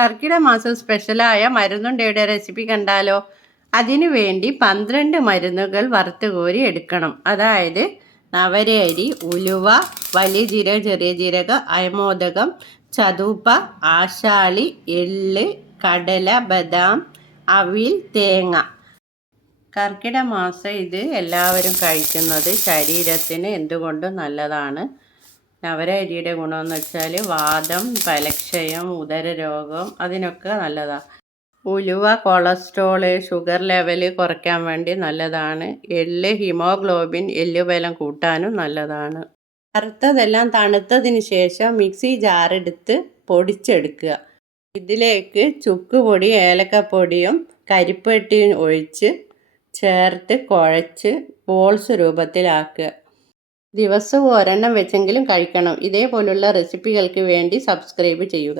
കർക്കിടക മാസം സ്പെഷ്യലായ മരുന്നുണ്ടയുടെ റെസിപ്പി കണ്ടാലോ. അതിനു വേണ്ടി പന്ത്രണ്ട് മരുന്നുകൾ വറുത്ത് കോരി എടുക്കണം. അതായത് നവര അരി ഉലുവ വലിയ ജീരക ചെറിയ ജീരക അയമോദകം ചതുപ്പ ആശാളി എള്ള് കടല ബദാം അവിൽ തേങ്ങ. കർക്കിട മാസം ഇത് എല്ലാവരും കഴിക്കുന്നത് ശരീരത്തിന് എന്തുകൊണ്ടും നല്ലതാണ്. നവരരിയുടെ ഗുണമെന്ന് വെച്ചാൽ വാദം പലക്ഷയം ഉദരരോഗം അതിനൊക്കെ നല്ലതാണ് ഉലുവ കൊളസ്ട്രോൾ ഷുഗർ ലെവൽ കുറയ്ക്കാൻ വേണ്ടി നല്ലതാണ്. എള്ള് ഹിമോഗ്ലോബിൻ എല്ലുബലം കൂട്ടാനും നല്ലതാണ്. വറുത്തതെല്ലാം തണുത്തതിന് ശേഷം മിക്സി ജാറെടുത്ത് പൊടിച്ചെടുക്കുക. ഇതിലേക്ക് ചുക്ക് പൊടി ഏലക്കപ്പൊടിയും കരിപ്പെട്ടിയും ഒഴിച്ച് ചേർത്ത് കുഴച്ച് ബോൾസ് രൂപത്തിലാക്കുക. ദിവസവും ഒരെണ്ണം വെച്ചെങ്കിലും കഴിക്കണം. ഇതേപോലുള്ള റെസിപ്പികൾക്ക് വേണ്ടി സബ്സ്ക്രൈബ് ചെയ്യുക.